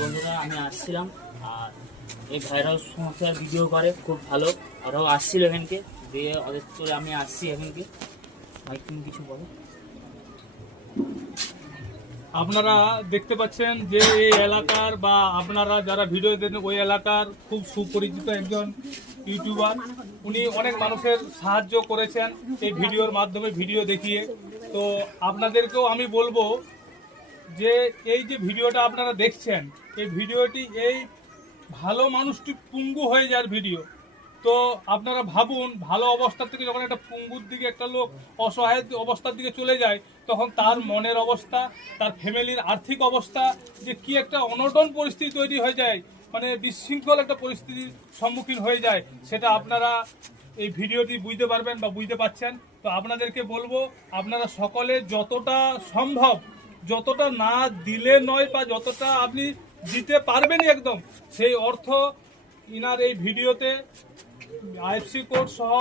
বন্ধুরা আমি আসছিলাম আর এই ভাইরাল সমস্যার ভিডিও করে খুব ভালো, ওরাও আসছিল এখানকে, দিয়ে ওদের চলে আমি আসছি এখানকে। ভাই তুমি কিছু বলো। আপনারা দেখতে পাচ্ছেন যে এই এলাকার বা আপনারা যারা ভিডিও দেখেন ওই এলাকার খুব সুপরিচিত একজন ইউটিউবার। উনি অনেক মানুষের সাহায্য করেছেন এই ভিডিওর মাধ্যমে, ভিডিও দেখিয়ে। তো আপনাদেরকেও আমি বলবো যে এই যে ভিডিওটা আপনারা দেখছেন, এই ভিডিওটি এই ভালো মানুষটি পঙ্গু হয়ে যাওয়ার ভিডিও। তো আপনারা ভাবুন, ভালো অবস্থা থেকে যখন একটা পঙ্গুর দিকে একটা লোক অসহায় অবস্থার দিকে চলে যায়, তখন তার মনের অবস্থা, তার ফ্যামিলির আর্থিক অবস্থা যে কি একটা অনটন পরিস্থিতি তৈরি হয়ে যায়, মানে বিশৃঙ্খল একটা পরিস্থিতির সম্মুখীন হয়ে যায়, সেটা আপনারা এই ভিডিওটি বুঝতে পারবেন বা বুঝতে পারছেন। তো আপনাদেরকে বলবো, আপনারা সকলে যতটা সম্ভব, যতটা না দিলে নয় বা যতটা আপনি দিতে পারবেনই একদম, সেই অর্থ ইনার এই ভিডিওতে আইএফসি কোড সহ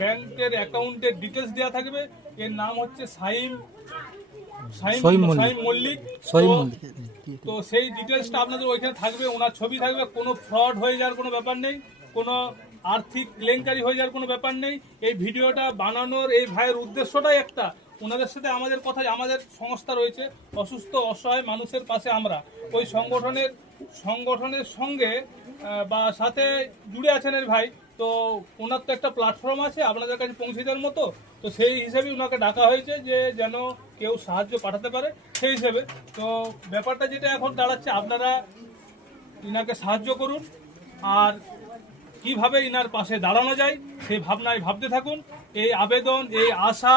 ব্যাংকের অ্যাকাউন্টের ডিটেলস দেওয়া থাকবে। এর নাম হচ্ছে সাইম মল্লিক। তো সেই ডিটেলসটা আপনাদের ওইখানে থাকবে, ওনার ছবি থাকবে। কোনো ফ্রড হয়ে যাওয়ার কোনো ব্যাপার নেই, কোনো আর্থিক কেলেঙ্কারি হয়ে যাওয়ার কোনো ব্যাপার নেই। এই ভিডিওটা বানানোর এই ভাইয়ের উদ্দেশ্যটাই একটা, ওনাদের সাথে আমাদের কথা, আমাদের সংস্থা রয়েছে অসুস্থ অসহায় মানুষের পাশে, আমরা ওই সংগঠনের সঙ্গে বা সাথে জুড়ে আছেন এর ভাই। তো ওনার তো একটা প্ল্যাটফর্ম আছে আপনাদের কাছে পৌঁছে দেওয়ার মতো, তো সেই হিসেবে ওনাকে ডাকা হয়েছে যে যেন কেউ সাহায্য পাঠাতে পারে সেই হিসেবে। তো ব্যাপারটা যেটা এখন দাঁড়াচ্ছে, আপনারা ইনাকে সাহায্য করুন, আর কিভাবে ইনার পাশে দাঁড়ানো যায় সেই ভাবনায় ভাবতে থাকুন। এই আবেদন, এই আশা,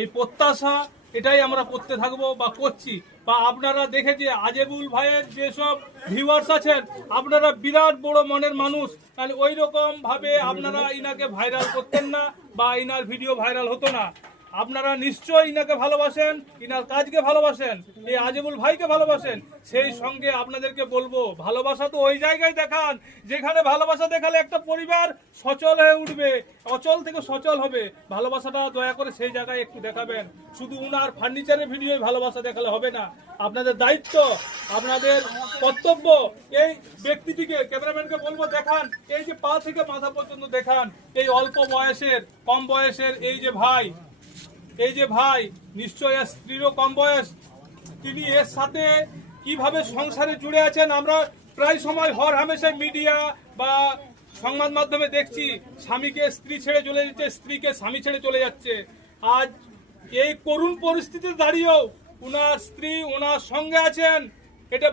এই প্রত্যাশা, এটাই আমরা করতে থাকবো বা করছি। বা আপনারা দেখে যে আজিবুল ভাইয়ের যেসব ভিউয়ার্স আছেন, আপনারা বিরাট বড় মনের মানুষ, তাহলে ওই রকম ভাবে আপনারা ইনাকে ভাইরাল করতেন না বা ইনার ভিডিও ভাইরাল হতো না। আপনারা নিশ্চয়ই ইনাকে ভালোবাসেন, ইনার কাজকে ভালোবাসেন, এই আজিবুল ভাইকে ভালোবাসেন। সেই সঙ্গে আপনাদেরকে বলবো, ভালোবাসা তো ওই জায়গায় দেখান যেখানে ভালোবাসা দেখালে একটা পরিবার সচল হয়ে উঠবে, অচল থেকে সচল হবে। ভালোবাসাটা দয়া করে সেই জায়গায় একটু দেখাবেন। শুধু উনার ফার্নিচারের ভিডিও ভালোবাসা দেখালে হবে না। আপনাদের দায়িত্ব, আপনাদের কর্তব্য, এই ব্যক্তিটিকে, ক্যামেরাম্যানকে বলবো দেখান, এই যে পা থেকে মাথা পর্যন্ত দেখান। এই অল্প বয়সের, কম বয়সের এই যে ভাই নিশ্চয় এর স্ত্রীরও কম বয়স, তিনি এর সাথে কিভাবে সংসারে জুড়ে আছেন আমরা প্রায় সময় হর হামেশাই মিডিয়া বা সংবাদ মাধ্যমে দেখছি। স্বামীকে স্ত্রী ছেড়ে চলে যাচ্ছে, স্ত্রীকে স্বামী ছেড়ে চলে যাচ্ছে। আজ এই করুণ পরিস্থিতিতে দাঁড়িয়েও ওনার স্ত্রী ওনার সঙ্গে আছেন, এটা